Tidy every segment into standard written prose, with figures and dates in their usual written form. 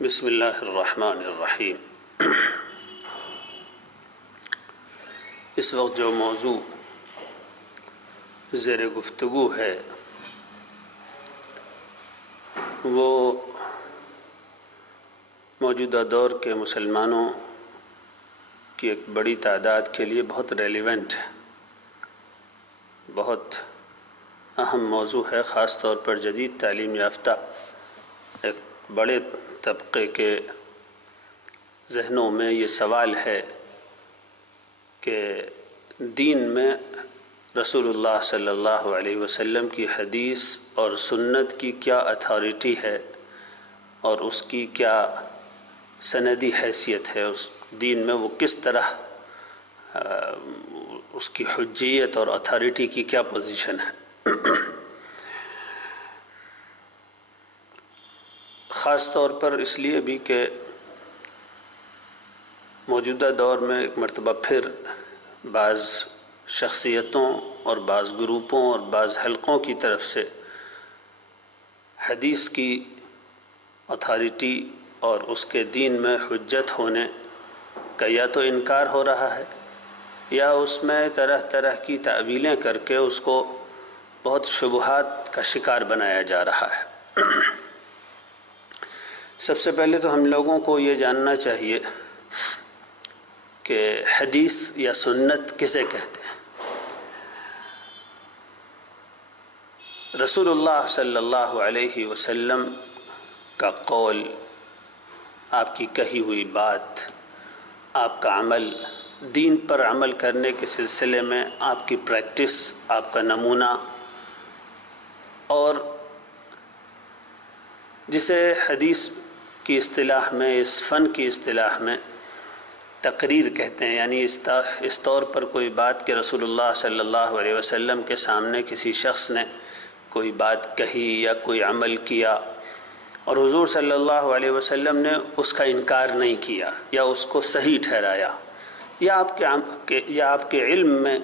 بسم اللہ الرحمن الرحیم۔ اس وقت جو موضوع زیر گفتگو ہے وہ موجودہ دور کے مسلمانوں کی ایک بڑی تعداد کے لیے بہت ریلیونٹ ہے، بہت اہم موضوع ہے، خاص طور پر جدید تعلیم یافتہ ایک بڑے طبقے کے ذہنوں میں یہ سوال ہے کہ دین میں رسول اللہ صلی اللہ علیہ وسلم کی حدیث اور سنت کی کیا اتھارٹی ہے اور اس کی کیا سندی حیثیت ہے، اس دین میں وہ کس طرح اس کی حجیت اور اتھارٹی کی کیا پوزیشن ہے۔ خاص طور پر اس لیے بھی کہ موجودہ دور میں ایک مرتبہ پھر بعض شخصیتوں اور بعض گروپوں اور بعض حلقوں کی طرف سے حدیث کی اتھارٹی اور اس کے دین میں حجت ہونے کا یا تو انکار ہو رہا ہے یا اس میں طرح طرح کی تعویلیں کر کے اس کو بہت شبہات کا شکار بنایا جا رہا ہے۔ سب سے پہلے تو ہم لوگوں کو یہ جاننا چاہیے کہ حدیث یا سنت کسے کہتے ہیں۔ رسول اللہ صلی اللہ علیہ وسلم کا قول، آپ کی کہی ہوئی بات، آپ کا عمل، دین پر عمل کرنے کے سلسلے میں آپ کی پریکٹس، آپ کا نمونہ، اور جسے حدیث کی اصطلاح میں، اس فن کی اصطلاح میں تقریر کہتے ہیں، یعنی اس طور پر کوئی بات کہ رسول اللہ صلی اللہ علیہ وسلم کے سامنے کسی شخص نے کوئی بات کہی یا کوئی عمل کیا اور حضور صلی اللہ علیہ وسلم نے اس کا انکار نہیں کیا یا اس کو صحیح ٹھہرایا، یا آپ کے علم میں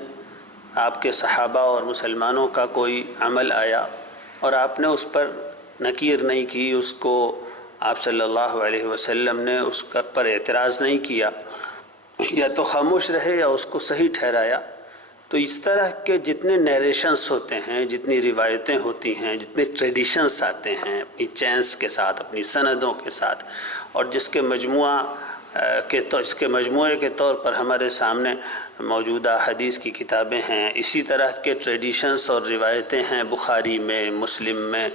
آپ کے صحابہ اور مسلمانوں کا کوئی عمل آیا اور آپ نے اس پر نکیر نہیں کی، اس کو آپ صلی اللہ علیہ وسلم نے اس پر اعتراض نہیں کیا یا تو خاموش رہے یا اس کو صحیح ٹھہرایا۔ تو اس طرح کے جتنے نیریشنز ہوتے ہیں، جتنی روایتیں ہوتی ہیں، جتنے ٹریڈیشنز آتے ہیں اپنی چینس کے ساتھ، اپنی سندوں کے ساتھ، اور جس کے مجموعے کے طور پر ہمارے سامنے موجودہ حدیث کی کتابیں ہیں، اسی طرح کے ٹریڈیشنز اور روایتیں ہیں بخاری میں، مسلم میں،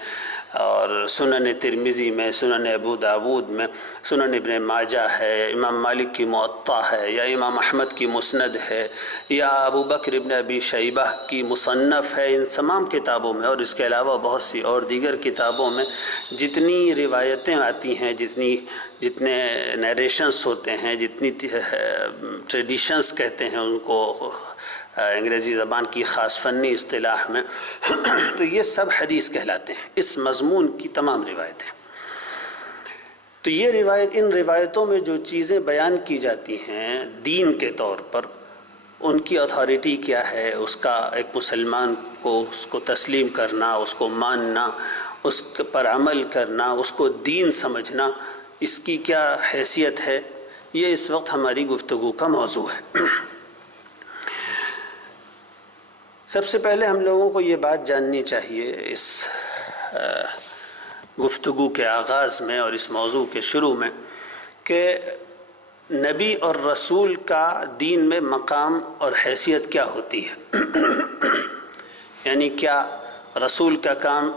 اور سنن ترمذی میں، سنن ابو داود میں، سنن ابن ماجہ ہے، امام مالک کی موطا ہے، یا امام احمد کی مسند ہے، یا ابو بکر ابن ابی شیبہ کی مصنف ہے۔ ان تمام کتابوں میں اور اس کے علاوہ بہت سی اور دیگر کتابوں میں جتنی روایتیں آتی ہیں، جتنے نیریشنز ہوتے ہیں، جتنی ٹریڈیشنز کہتے ہیں ان کو انگریزی زبان کی خاص فنی اصطلاح میں، تو یہ سب حدیث کہلاتے ہیں، اس مضمون کی تمام روایتیں۔ تو ان روایتوں میں جو چیزیں بیان کی جاتی ہیں دین کے طور پر، ان کی اتھارٹی کیا ہے، اس کا ایک مسلمان کو اس کو تسلیم کرنا، اس کو ماننا، اس پر عمل کرنا، اس کو دین سمجھنا، اس کی کیا حیثیت ہے، یہ اس وقت ہماری گفتگو کا موضوع ہے۔ سب سے پہلے ہم لوگوں کو یہ بات جاننی چاہیے اس گفتگو کے آغاز میں اور اس موضوع کے شروع میں کہ نبی اور رسول کا دین میں مقام اور حیثیت کیا ہوتی ہے۔ یعنی کیا رسول کا کام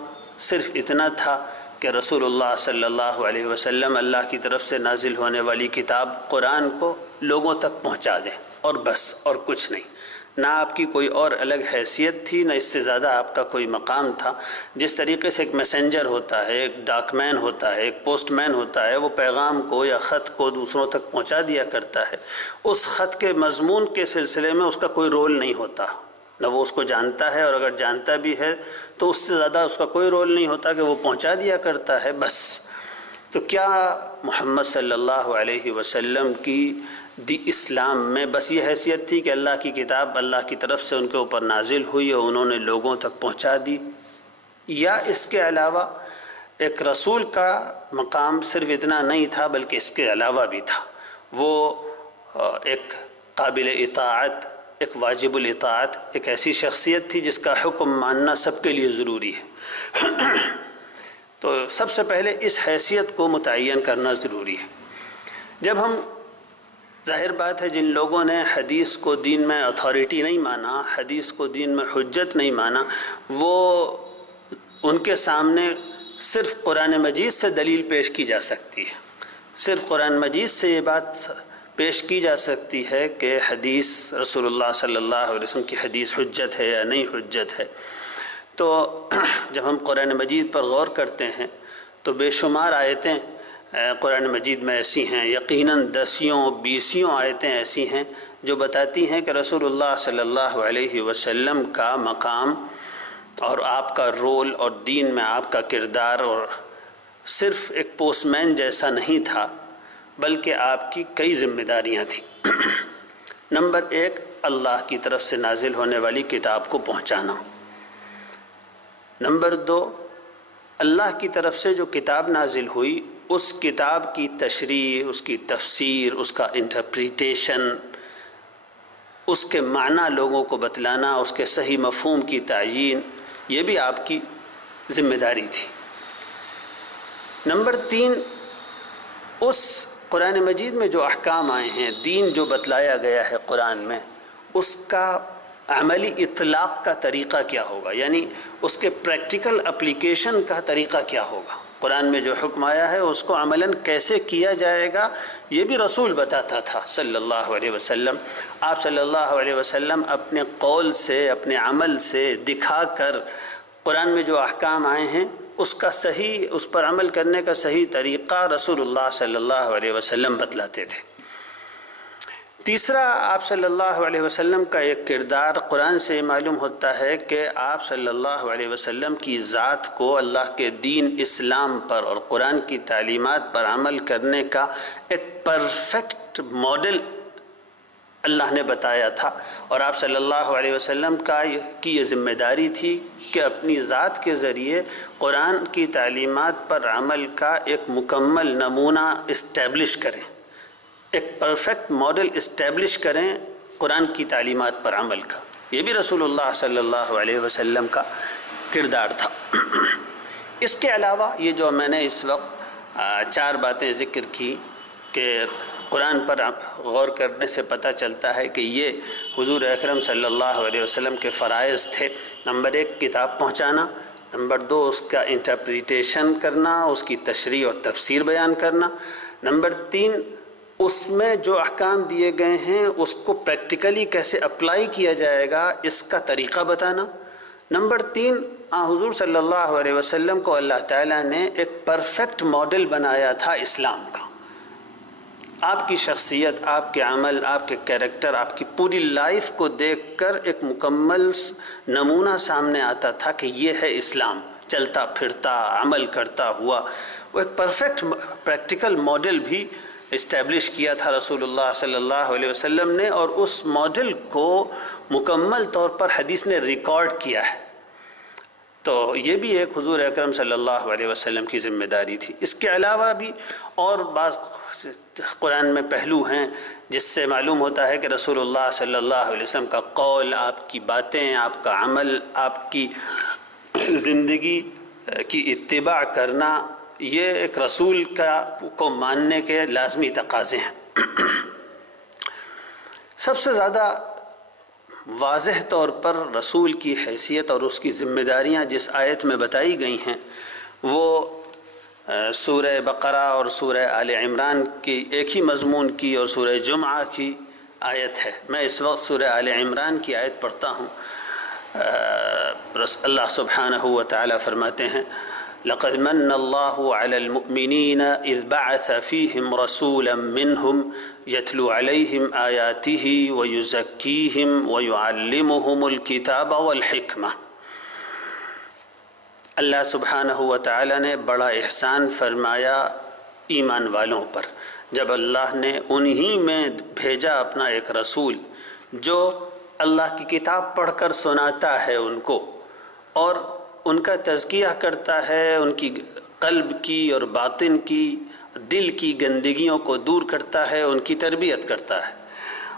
صرف اتنا تھا کہ رسول اللہ صلی اللہ علیہ وسلم اللہ کی طرف سے نازل ہونے والی کتاب قرآن کو لوگوں تک پہنچا دیں اور بس، اور کچھ نہیں، نہ آپ کی کوئی اور الگ حیثیت تھی، نہ اس سے زیادہ آپ کا کوئی مقام تھا؟ جس طریقے سے ایک میسنجر ہوتا ہے، ایک ڈاک مین ہوتا ہے، ایک پوسٹ مین ہوتا ہے، وہ پیغام کو یا خط کو دوسروں تک پہنچا دیا کرتا ہے، اس خط کے مضمون کے سلسلے میں اس کا کوئی رول نہیں ہوتا، نہ وہ اس کو جانتا ہے، اور اگر جانتا بھی ہے تو اس سے زیادہ اس کا کوئی رول نہیں ہوتا کہ وہ پہنچا دیا کرتا ہے بس۔ تو کیا محمد صلی اللہ علیہ وسلم کی اسلام میں بس یہ حیثیت تھی کہ اللہ کی کتاب اللہ کی طرف سے ان کے اوپر نازل ہوئی اور انہوں نے لوگوں تک پہنچا دی، یا اس کے علاوہ ایک رسول کا مقام صرف اتنا نہیں تھا بلکہ اس کے علاوہ بھی تھا. وہ ایک قابل اطاعت، ایک واجب الاطاعت، ایک ایسی شخصیت تھی جس کا حکم ماننا سب کے لیے ضروری ہے. تو سب سے پہلے اس حیثیت کو متعین کرنا ضروری ہے. جب ہم، ظاہر بات ہے جن لوگوں نے حدیث کو دین میں اتھارٹی نہیں مانا، حدیث کو دین میں حجت نہیں مانا، وہ ان کے سامنے صرف قرآن مجید سے دلیل پیش کی جا سکتی ہے. صرف قرآن مجید سے یہ بات پیش کی جا سکتی ہے کہ حدیث رسول اللہ صلی اللہ علیہ وسلم کی حدیث حجت ہے یا نہیں حجت ہے. تو جب ہم قرآن مجید پر غور کرتے ہیں تو بے شمار آیتیں قرآن مجید میں ایسی ہیں، یقیناً 10-20 آیتیں ایسی ہیں جو بتاتی ہیں کہ رسول اللہ صلی اللہ علیہ وسلم کا مقام اور آپ کا رول اور دین میں آپ کا کردار اور صرف ایک پوسٹ مین جیسا نہیں تھا بلکہ آپ کی کئی ذمہ داریاں تھیں. نمبر 1، اللہ کی طرف سے نازل ہونے والی کتاب کو پہنچانا. نمبر 2، اللہ کی طرف سے جو کتاب نازل ہوئی اس کتاب کی تشریح، اس کی تفسیر، اس کا انٹرپریٹیشن، اس کے معنی لوگوں کو بتلانا، اس کے صحیح مفہوم کی تعیین، یہ بھی آپ کی ذمہ داری تھی. نمبر 3، اس قرآن مجید میں جو احکام آئے ہیں، دین جو بتلایا گیا ہے قرآن میں، اس کا عملی اطلاق کا طریقہ کیا ہوگا، یعنی اس کے پریکٹیکل اپلیکیشن کا طریقہ کیا ہوگا. قرآن میں جو حکم آیا ہے اس کو عملاً کیسے کیا جائے گا یہ بھی رسول بتاتا تھا صلی اللہ علیہ وسلم. آپ صلی اللہ علیہ وسلم اپنے قول سے، اپنے عمل سے دکھا کر قرآن میں جو احکام آئے ہیں اس کا صحیح، اس پر عمل کرنے کا صحیح طریقہ رسول اللہ صلی اللہ علیہ وسلم بتلاتے تھے. تیسرا، آپ صلی اللہ علیہ وسلم کا ایک کردار قرآن سے معلوم ہوتا ہے کہ آپ صلی اللہ علیہ وسلم کی ذات کو اللہ کے دین اسلام پر اور قرآن کی تعلیمات پر عمل کرنے کا ایک پرفیکٹ ماڈل اللہ نے بتایا تھا، اور آپ صلی اللہ علیہ وسلم کی یہ ذمہ داری تھی کہ اپنی ذات کے ذریعے قرآن کی تعلیمات پر عمل کا ایک مکمل نمونہ اسٹیبلش کریں، ایک پرفیکٹ ماڈل اسٹیبلش کریں قرآن کی تعلیمات پر عمل کا. یہ بھی رسول اللہ صلی اللہ علیہ وسلم کا کردار تھا. اس کے علاوہ یہ جو میں نے اس وقت 4 باتیں ذکر کی کہ قرآن پر غور کرنے سے پتہ چلتا ہے کہ یہ حضور اکرم صلی اللہ علیہ وسلم کے فرائض تھے. نمبر 1، کتاب پہنچانا. نمبر 2، اس کا انٹرپریٹیشن کرنا، اس کی تشریح اور تفسیر بیان کرنا. نمبر 3، اس میں جو احکام دیے گئے ہیں اس کو پریکٹیکلی کیسے اپلائی کیا جائے گا اس کا طریقہ بتانا. نمبر 3، حضور صلی اللہ علیہ وسلم کو اللہ تعالیٰ نے ایک پرفیکٹ ماڈل بنایا تھا اسلام کا. آپ کی شخصیت، آپ کے عمل، آپ کے کیریکٹر، آپ کی پوری لائف کو دیکھ کر ایک مکمل نمونہ سامنے آتا تھا کہ یہ ہے اسلام، چلتا پھرتا عمل کرتا ہوا. وہ ایک پرفیکٹ پریکٹیکل ماڈل بھی اسٹیبلش کیا تھا رسول اللہ صلی اللہ علیہ وسلم نے، اور اس ماڈل کو مکمل طور پر حدیث نے ریکارڈ کیا ہے. تو یہ بھی ایک حضور اکرم صلی اللہ علیہ وسلم کی ذمہ داری تھی. اس کے علاوہ بھی اور بعض قرآن میں پہلو ہیں جس سے معلوم ہوتا ہے کہ رسول اللہ صلی اللہ علیہ وسلم کا قول، آپ کی باتیں، آپ کا عمل، آپ کی زندگی کی اتباع کرنا، یہ ایک رسول کو ماننے کے لازمی تقاضے ہیں. سب سے زیادہ واضح طور پر رسول کی حیثیت اور اس کی ذمہ داریاں جس آیت میں بتائی گئی ہیں وہ سورہ بقرہ اور سورہ آل عمران کی ایک ہی مضمون کی اور سورہ جمعہ کی آیت ہے. میں اس وقت سورہ آل عمران کی آیت پڑھتا ہوں. اللہ سبحانہ و تعالی فرماتے ہیں: لقد من اللہ علی المؤمنین اذ بعث فیہم رسولا منہم یتلو علیہم آیاتہ ویزکیہم ویعلمہم الکتاب والحکمہ. اللہ سبحانہ و تعالی نے بڑا احسان فرمایا ایمان والوں پر جب اللہ نے انہی میں بھیجا اپنا ایک رسول جو اللہ کی کتاب پڑھ کر سناتا ہے ان کو اور ان کا تزکیہ کرتا ہے، ان کی قلب کی اور باطن کی، دل کی گندگیوں کو دور کرتا ہے، ان کی تربیت کرتا ہے،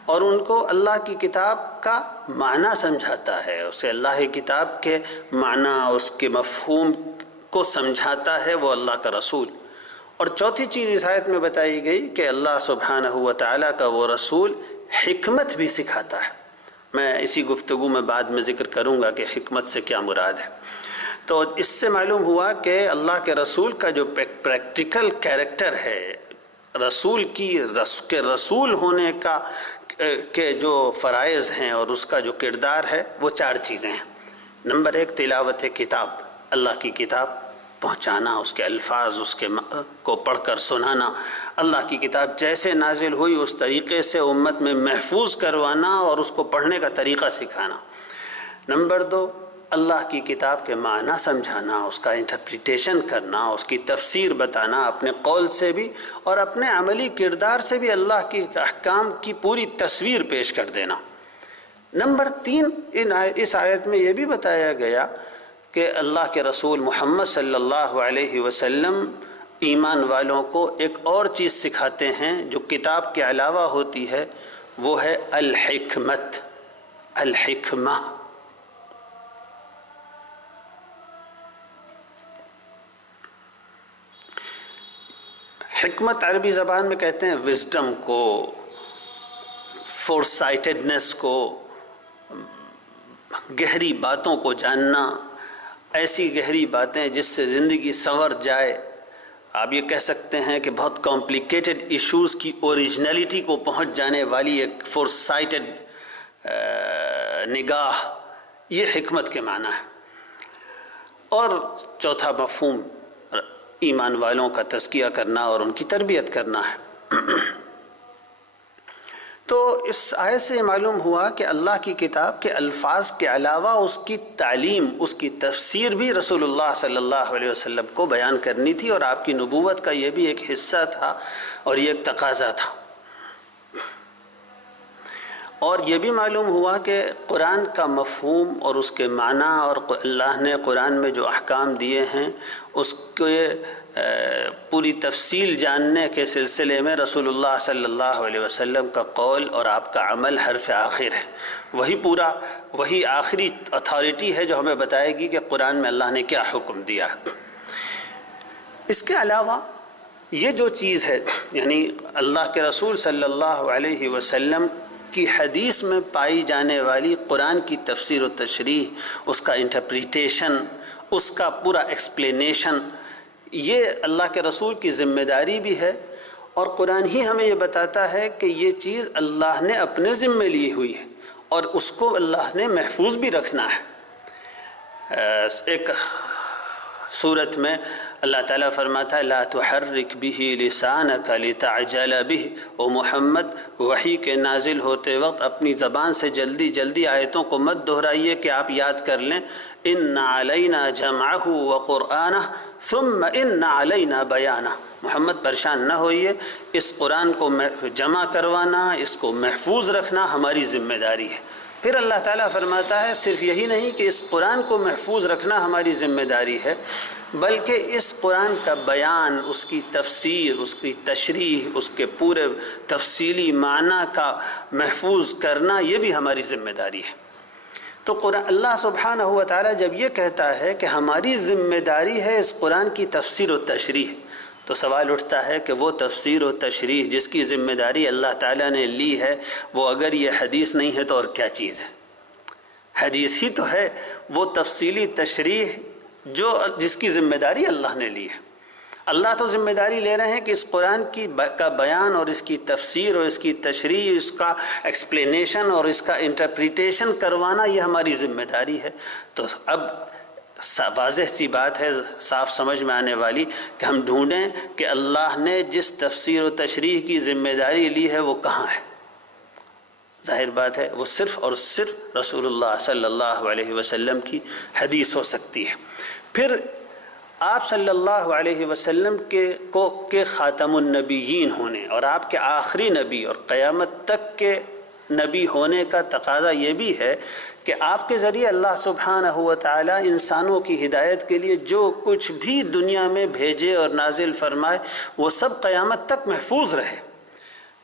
اور ان کو اللہ کی کتاب کا معنی سمجھاتا ہے، اسے اللہ کی کتاب کے معنی، اس کے مفہوم کو سمجھاتا ہے وہ اللہ کا رسول۔ اور چوتھی چیز اس آیت میں بتائی گئی کہ اللہ سبحانہ و تعالیٰ کا وہ رسول حکمت بھی سکھاتا ہے۔ میں اسی گفتگو میں بعد میں ذکر کروں گا کہ حکمت سے کیا مراد ہے۔ تو اس سے معلوم ہوا کہ اللہ کے رسول کا جو پریکٹیکل کیریکٹر ہے، رسول کے رسول ہونے کا کے جو فرائض ہیں اور اس کا جو کردار ہے، وہ 4 چیزیں ہیں۔ نمبر 1 تلاوت کتاب، اللہ کی کتاب پہنچانا، اس کے الفاظ اس کے کو پڑھ کر سنانا، اللہ کی کتاب جیسے نازل ہوئی اس طریقے سے امت میں محفوظ کروانا اور اس کو پڑھنے کا طریقہ سکھانا۔ نمبر 2 اللہ کی کتاب کے معنی سمجھانا، اس کا انٹرپریٹیشن کرنا، اس کی تفسیر بتانا، اپنے قول سے بھی اور اپنے عملی کردار سے بھی اللہ کی احکام کی پوری تصویر پیش کر دینا۔ نمبر 3 اس آیت میں یہ بھی بتایا گیا کہ اللہ کے رسول محمد صلی اللہ علیہ وسلم ایمان والوں کو ایک اور چیز سکھاتے ہیں جو کتاب کے علاوہ ہوتی ہے، وہ ہے الحکمت، الحکمہ۔ حکمت عربی زبان میں کہتے ہیں وزڈم کو، فور سائٹڈنس کو، گہری باتوں کو جاننا، ایسی گہری باتیں جس سے زندگی سنور جائے۔ آپ یہ کہہ سکتے ہیں کہ بہت کمپلیکیٹڈ ایشوز کی اوریجنلٹی کو پہنچ جانے والی ایک فور سائٹڈ نگاہ، یہ حکمت کے معنی ہے۔ اور چوتھا مفہوم ایمان والوں کا تزکیہ کرنا اور ان کی تربیت کرنا ہے۔ تو اس آیت سے معلوم ہوا کہ اللہ کی کتاب کے الفاظ کے علاوہ اس کی تعلیم، اس کی تفسیر بھی رسول اللہ صلی اللہ علیہ وسلم کو بیان کرنی تھی، اور آپ کی نبوت کا یہ بھی ایک حصہ تھا اور یہ ایک تقاضا تھا۔ اور یہ بھی معلوم ہوا کہ قرآن کا مفہوم اور اس کے معنی اور اللہ نے قرآن میں جو احکام دیے ہیں اس کے پوری تفصیل جاننے کے سلسلے میں رسول اللہ صلی اللہ علیہ وسلم کا قول اور آپ کا عمل حرف آخر ہے۔ وہی آخری اتھارٹی ہے جو ہمیں بتائے گی کہ قرآن میں اللہ نے کیا حکم دیا ہے۔ اس کے علاوہ یہ جو چیز ہے، یعنی اللہ کے رسول صلی اللہ علیہ وسلم کی حدیث میں پائی جانے والی قرآن کی تفسیر و تشریح، اس کا انٹرپریٹیشن، اس کا پورا ایکسپلینیشن، یہ اللہ کے رسول کی ذمہ داری بھی ہے، اور قرآن ہی ہمیں یہ بتاتا ہے کہ یہ چیز اللہ نے اپنے ذمے لی ہوئی ہے اور اس کو اللہ نے محفوظ بھی رکھنا ہے۔ ایک سورت میں اللہ تعالیٰ فرماتا ہے لا تحرک به لسانک لتعجل به، او محمد وحی کے نازل ہوتے وقت اپنی زبان سے جلدی جلدی آیتوں کو مت دہرائیے کہ آپ یاد کر لیں۔ ان علینا جمعہ وقرآنہ ثم ان علینا بیانہ، محمد پریشان نہ ہوئیے، اس قرآن کو جمع کروانا، اس کو محفوظ رکھنا ہماری ذمہ داری ہے۔ پھر اللہ تعالیٰ فرماتا ہے صرف یہی نہیں کہ اس قرآن کو محفوظ رکھنا ہماری ذمہ داری ہے، بلکہ اس قرآن کا بیان، اس کی تفسیر، اس کی تشریح، اس کے پورے تفصیلی معنی کا محفوظ کرنا یہ بھی ہماری ذمہ داری ہے۔ تو اللہ سبحانہ و تعالیٰ جب یہ کہتا ہے کہ ہماری ذمہ داری ہے اس قرآن کی تفسیر و تشریح، تو سوال اٹھتا ہے کہ وہ تفسیر و تشریح جس کی ذمہ داری اللہ تعالیٰ نے لی ہے، وہ اگر یہ حدیث نہیں ہے تو اور کیا چیز ہے؟ حدیث ہی تو ہے وہ تفصیلی تشریح جس کی ذمہ داری اللہ نے لی ہے۔ اللہ تو ذمہ داری لے رہے ہیں کہ اس قرآن کا بیان اور اس کی تفسیر اور اس کی تشریح، اس کا ایکسپلینیشن اور اس کا انٹرپریٹیشن کروانا یہ ہماری ذمہ داری ہے۔ تو اب واضح سی بات ہے، صاف سمجھ میں آنے والی، کہ ہم ڈھونڈیں کہ اللہ نے جس تفسیر و تشریح کی ذمہ داری لی ہے وہ کہاں ہے۔ ظاہر بات ہے وہ صرف اور صرف رسول اللہ صلی اللہ علیہ وسلم کی حدیث ہو سکتی ہے۔ پھر آپ صلی اللہ علیہ وسلم کے خاتم النبیین ہونے اور آپ کے آخری نبی اور قیامت تک کے نبی ہونے کا تقاضا یہ بھی ہے کہ آپ کے ذریعے اللہ سبحانہ و تعالی انسانوں کی ہدایت کے لیے جو کچھ بھی دنیا میں بھیجے اور نازل فرمائے وہ سب قیامت تک محفوظ رہے۔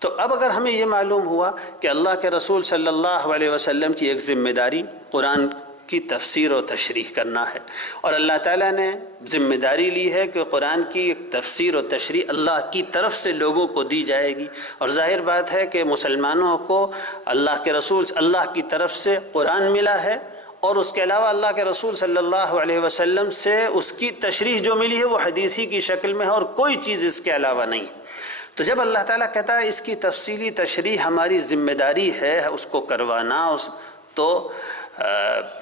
تو اب اگر ہمیں یہ معلوم ہوا کہ اللہ کے رسول صلی اللہ علیہ وسلم کی ایک ذمہ داری قرآن کی تفسیر و تشریح کرنا ہے، اور اللہ تعالیٰ نے ذمہ داری لی ہے کہ قرآن کی ایک تفسیر و تشریح اللہ کی طرف سے لوگوں کو دی جائے گی، اور ظاہر بات ہے کہ مسلمانوں کو اللہ کے رسول اللہ کی طرف سے قرآن ملا ہے، اور اس کے علاوہ اللہ کے رسول صلی اللہ علیہ وسلم سے اس کی تشریح جو ملی ہے وہ حدیثی کی شکل میں ہے، اور کوئی چیز اس کے علاوہ نہیں۔ تو جب اللہ تعالیٰ کہتا ہے اس کی تفصیلی تشریح ہماری ذمہ داری ہے اس کو کروانا، تو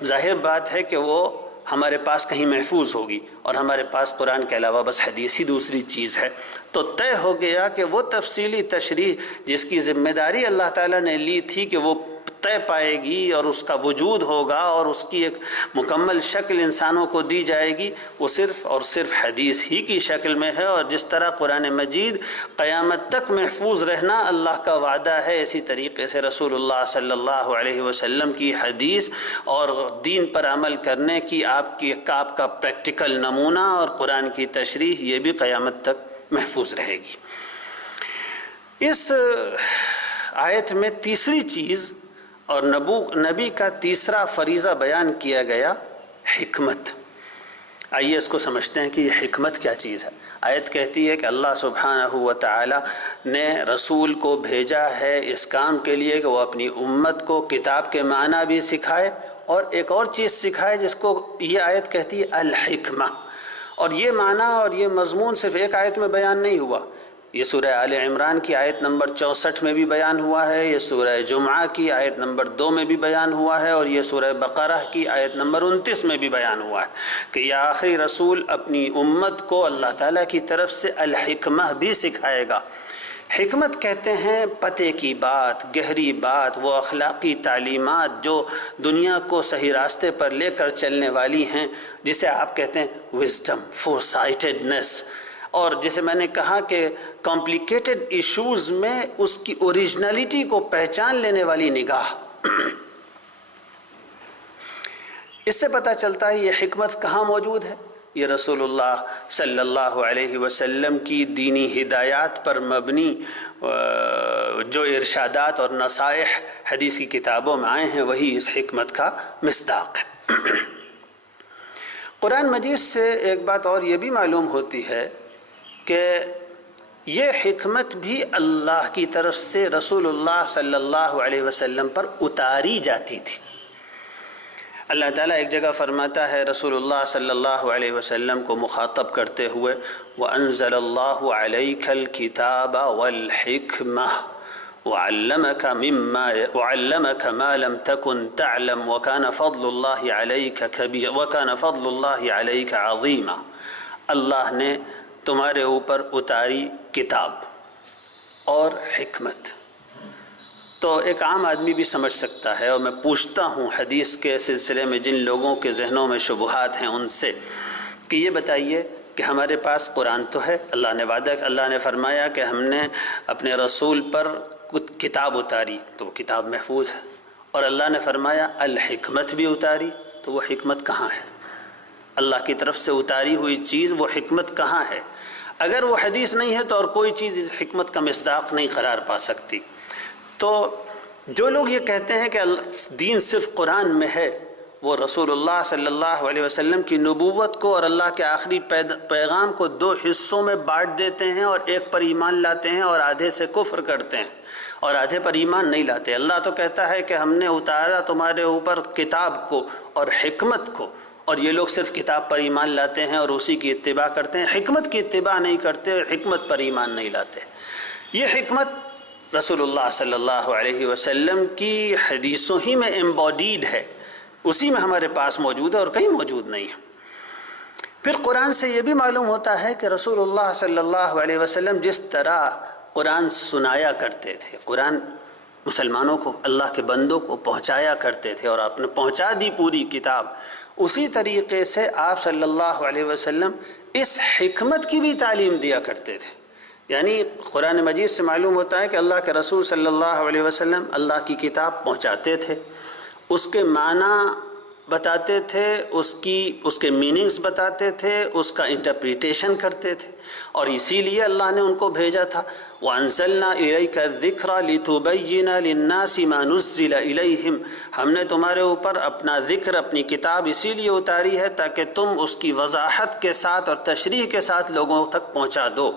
ظاہر بات ہے کہ وہ ہمارے پاس کہیں محفوظ ہوگی، اور ہمارے پاس قرآن کے علاوہ بس حدیث ہی دوسری چیز ہے۔ تو طے ہو گیا کہ وہ تفصیلی تشریح جس کی ذمہ داری اللہ تعالیٰ نے لی تھی کہ وہ طے پائے گی اور اس کا وجود ہوگا اور اس کی ایک مکمل شکل انسانوں کو دی جائے گی، وہ صرف اور صرف حدیث ہی کی شکل میں ہے۔ اور جس طرح قرآن مجید قیامت تک محفوظ رہنا اللہ کا وعدہ ہے، اسی طریقے سے رسول اللہ صلی اللہ علیہ وسلم کی حدیث اور دین پر عمل کرنے کی آپ کا پریکٹیکل نمونہ اور قرآن کی تشریح یہ بھی قیامت تک محفوظ رہے گی۔ اس آیت میں تیسری چیز اور نبی کا تیسرا فریضہ بیان کیا گیا، حکمت۔ آئیے اس کو سمجھتے ہیں کہ یہ حکمت کیا چیز ہے۔ آیت کہتی ہے کہ اللہ سبحانہ و تعالی نے رسول کو بھیجا ہے اس کام کے لیے کہ وہ اپنی امت کو کتاب کے معنی بھی سکھائے، اور ایک اور چیز سکھائے جس کو یہ آیت کہتی ہے الحکمہ۔ اور یہ معنی اور یہ مضمون صرف ایک آیت میں بیان نہیں ہوا، یہ سورہ آل عمران کی آیت نمبر 64 میں بھی بیان ہوا ہے، یہ سورہ جمعہ کی آیت نمبر 2 میں بھی بیان ہوا ہے، اور یہ سورہ بقرہ کی آیت نمبر 29 میں بھی بیان ہوا ہے کہ یہ آخری رسول اپنی امت کو اللہ تعالیٰ کی طرف سے الحکمہ بھی سکھائے گا۔ حکمت کہتے ہیں پتے کی بات، گہری بات، وہ اخلاقی تعلیمات جو دنیا کو صحیح راستے پر لے کر چلنے والی ہیں، جسے آپ کہتے ہیں وزڈم، فور سائٹڈنس، اور جسے میں نے کہا کہ کمپلیکیٹڈ ایشوز میں اس کی اوریجنلٹی کو پہچان لینے والی نگاہ۔ اس سے پتہ چلتا ہے یہ حکمت کہاں موجود ہے۔ یہ رسول اللہ صلی اللہ علیہ وسلم کی دینی ہدایات پر مبنی جو ارشادات اور نصائح حدیث کی کتابوں میں آئے ہیں وہی اس حکمت کا مصداق ہے۔ قرآن مجید سے ایک بات اور یہ بھی معلوم ہوتی ہے کہ یہ حکمت بھی اللہ کی طرف سے رسول اللہ صلی اللہ علیہ وسلم پر اتاری جاتی تھی۔ اللہ تعالیٰ ایک جگہ فرماتا ہے رسول اللہ صلی اللہ علیہ وسلم کو مخاطب کرتے ہوئے وَأَنزَلَ اللَّهُ عَلَيْكَ الْكِتَابَ وَالْحِكْمَةَ وَعَلَّمَكَ مَا لَمْ تَكُنْ تَعْلَمْ وَكَانَ فَضْلُ اللَّهِ عَلَيْكَ عَظِيمًا۔ اللہ نے تمہارے اوپر اتاری کتاب اور حکمت۔ تو ایک عام آدمی بھی سمجھ سکتا ہے، اور میں پوچھتا ہوں حدیث کے سلسلے میں جن لوگوں کے ذہنوں میں شبہات ہیں ان سے کہ یہ بتائیے کہ ہمارے پاس قرآن تو ہے، اللہ نے فرمایا کہ ہم نے اپنے رسول پر کتاب اتاری تو وہ کتاب محفوظ ہے، اور اللہ نے فرمایا الحکمت بھی اتاری، تو وہ حکمت کہاں ہے؟ اللہ کی طرف سے اتاری ہوئی چیز وہ حکمت کہاں ہے؟ اگر وہ حدیث نہیں ہے تو اور کوئی چیز اس حکمت کا مصداق نہیں قرار پا سکتی۔ تو جو لوگ یہ کہتے ہیں کہ دین صرف قرآن میں ہے، وہ رسول اللہ صلی اللہ علیہ وسلم کی نبوت کو اور اللہ کے آخری پیغام کو دو حصوں میں بانٹ دیتے ہیں، اور ایک پر ایمان لاتے ہیں اور آدھے سے کفر کرتے ہیں اور آدھے پر ایمان نہیں لاتے۔ اللہ تو کہتا ہے کہ ہم نے اتارا تمہارے اوپر کتاب کو اور حکمت کو، اور یہ لوگ صرف کتاب پر ایمان لاتے ہیں اور اسی کی اتباع کرتے ہیں، حکمت کی اتباع نہیں کرتے، حکمت پر ایمان نہیں لاتے۔ یہ حکمت رسول اللہ صلی اللہ علیہ وسلم کی حدیثوں ہی میں امبوڈیڈ ہے، اسی میں ہمارے پاس موجود ہے اور کہیں موجود نہیں ہے۔ پھر قرآن سے یہ بھی معلوم ہوتا ہے کہ رسول اللہ صلی اللہ علیہ وسلم جس طرح قرآن سنایا کرتے تھے، قرآن مسلمانوں کو، اللہ کے بندوں کو پہنچایا کرتے تھے، اور آپ نے پہنچا دی پوری کتاب، اسی طریقے سے آپ صلی اللہ علیہ وسلم اس حکمت کی بھی تعلیم دیا کرتے تھے یعنی قرآن مجید سے معلوم ہوتا ہے کہ اللہ کے رسول صلی اللہ علیہ وسلم اللہ کی کتاب پہنچاتے تھے، اس کے معنی بتاتے تھے، اس کے میننگز بتاتے تھے، اس کا انٹرپریٹیشن کرتے تھے، اور اسی لیے اللہ نے ان کو بھیجا تھا۔ وَأَنزَلْنَا إِلَيْكَ الذِّكْرَ لِتُبَيِّنَ لِلنَّاسِ مَا نُزِّلَ إِلَيْهِمْ، ہم نے تمہارے اوپر اپنا ذکر، اپنی کتاب اسی لیے اتاری ہے تاکہ تم اس کی وضاحت کے ساتھ اور تشریح کے ساتھ لوگوں تک پہنچا دو۔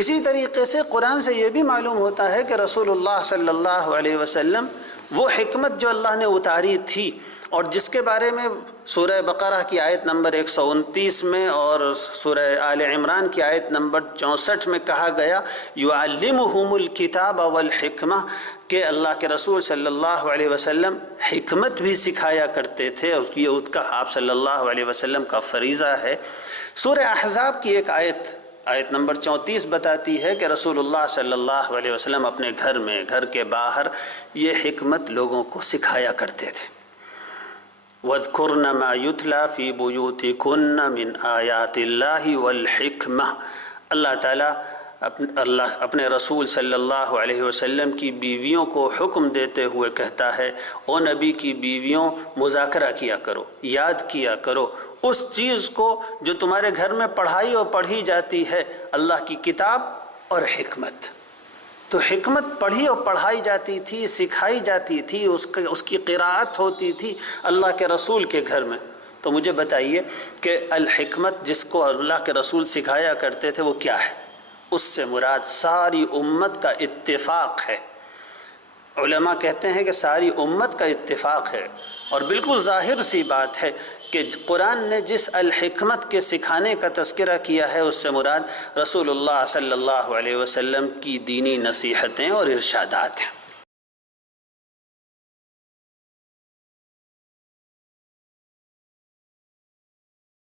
اسی طریقے سے قرآن سے یہ بھی معلوم ہوتا ہے کہ رسول اللہ صلی اللہ علیہ وسلم وہ حکمت جو اللہ نے اتاری تھی اور جس کے بارے میں سورہ بقرہ کی آیت نمبر 129 میں اور سورہ آل عمران کی آیت نمبر 64 میں کہا گیا یعلمہم الکتاب والحکمہ، کہ اللہ کے رسول صلی اللہ علیہ وسلم حکمت بھی سکھایا کرتے تھے، اس کا آپ صلی اللہ علیہ وسلم کا فریضہ ہے۔ سورہ احزاب کی ایک آیت نمبر 34 بتاتی ہے کہ رسول اللہ صلی اللہ علیہ وسلم اپنے گھر میں، گھر کے باہر یہ حکمت لوگوں کو سکھایا کرتے تھے۔ وَاذْكُرْنَ مَا يُتْلَى فِي بُيُوتِكُنَّ مِنْ آيَاتِ اللَّهِ وَالْحِكْمَةِ، اللہ تعالیٰ اپنے رسول صلی اللہ علیہ وسلم کی بیویوں کو حکم دیتے ہوئے کہتا ہے، او نبی کی بیویوں مذاکرہ کیا کرو، یاد کیا کرو اس چیز کو جو تمہارے گھر میں پڑھائی اور پڑھی جاتی ہے، اللہ کی کتاب اور حکمت۔ تو حکمت پڑھی اور پڑھائی جاتی تھی، سکھائی جاتی تھی، اس کی قراءت ہوتی تھی اللہ کے رسول کے گھر میں۔ تو مجھے بتائیے کہ الحکمت جس کو اللہ کے رسول سکھایا کرتے تھے وہ کیا ہے؟ اس سے مراد ساری امت کا اتفاق ہے۔ علماء کہتے ہیں کہ ساری امت کا اتفاق ہے، اور بالکل ظاہر سی بات ہے کہ قرآن نے جس الحکمت کے سکھانے کا تذکرہ کیا ہے اس سے مراد رسول اللہ صلی اللہ علیہ وسلم کی دینی نصیحتیں اور ارشادات ہیں۔